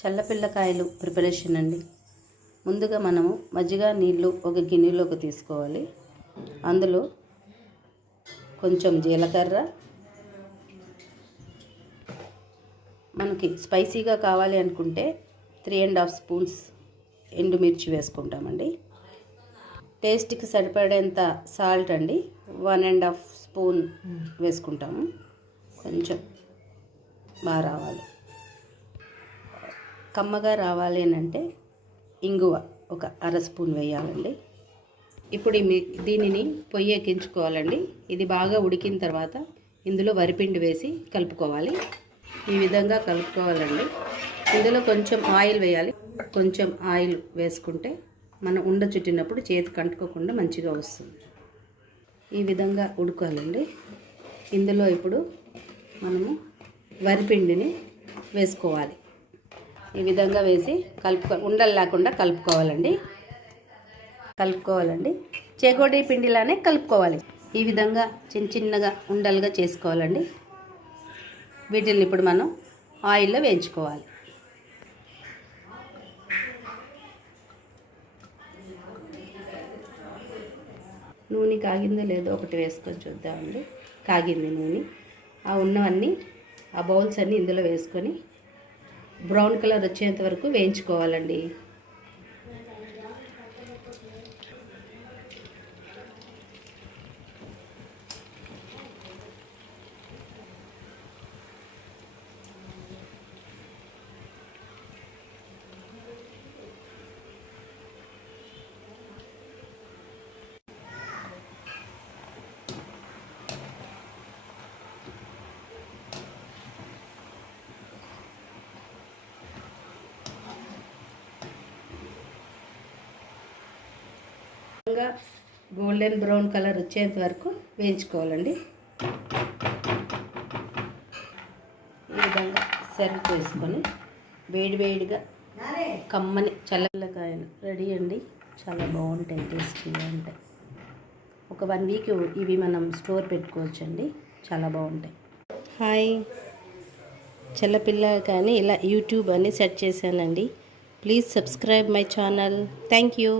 చల్లపిల్లకాయలు preparation అండి. ముందుగా మనము మజ్జిగ నీళ్ళు ఒక గిన్నెలోకి తీసుకోవాలి. అందులో కొంచెం జీలకర్ర, మనకి స్పైసీగా కావాలి అనుకుంటే 3½ స్పూన్స్ ఎండుమిర్చి వేసుకుంటామండి. టేస్ట్కి సరిపడేంత సాల్ట్ అండి 1½ స్పూన్ వేసుకుంటాము. కొంచెం బాగా రావాలి, కమ్మగా రావాలి అని అంటే ఇంగువ ఒక 1/2 స్పూన్ వేయాలండి. ఇప్పుడు దీనిని పొయ్యి ఎక్కించుకోవాలండి. ఇది బాగా ఉడికిన తర్వాత ఇందులో వరిపిండి వేసి కలుపుకోవాలి. ఈ విధంగా కలుపుకోవాలండి. ఇందులో కొంచెం ఆయిల్ వేయాలి. కొంచెం ఆయిల్ వేసుకుంటే మనం ఉండ చుట్టినప్పుడు చేతికి అంటుకోకుండా మంచిగా వస్తుంది. ఈ విధంగా ఉడకాలండి. ఇందులో ఇప్పుడు మనము వరిపిండిని వేసుకోవాలి. ఈ విధంగా వేసి ఉండలు లేకుండా కలుపుకోవాలండి. చేగోడి పిండిలానే కలుపుకోవాలి. ఈ విధంగా చిన్నగా ఉండలుగా చేసుకోవాలండి. వీటిని ఇప్పుడు మనం ఆయిల్లో వేయించుకోవాలి. నూనె కాగిందో లేదో ఒకటి వేసుకొని చూద్దామండి. కాగింది నూనె. ఆ ఉన్నవన్నీ ఆ బౌల్స్ అన్నీ ఇందులో వేసుకొని బ్రౌన్ కలర్ వచ్చేంత వరకు వేయించుకోవాలండి. గోల్డెన్ బ్రౌన్ కలర్ వచ్చేంత వరకు వేయించుకోవాలండి. ఈ విధంగా సర్వ్ వేసుకొని వేడివేడిగా కమ్మని చల్లకాయలు రెడీ అండి. చాలా బాగుంటాయి, టేస్టీగా ఉంటాయి. ఒక 1 వీక్ ఇవి మనం స్టోర్ పెట్టుకోవచ్చండి. చాలా బాగుంటాయి. హాయ్, చల్లపిల్లకాయని ఇలా యూట్యూబ్ అని సెర్చ్ చేశానండి. Please subscribe my channel. Thank you.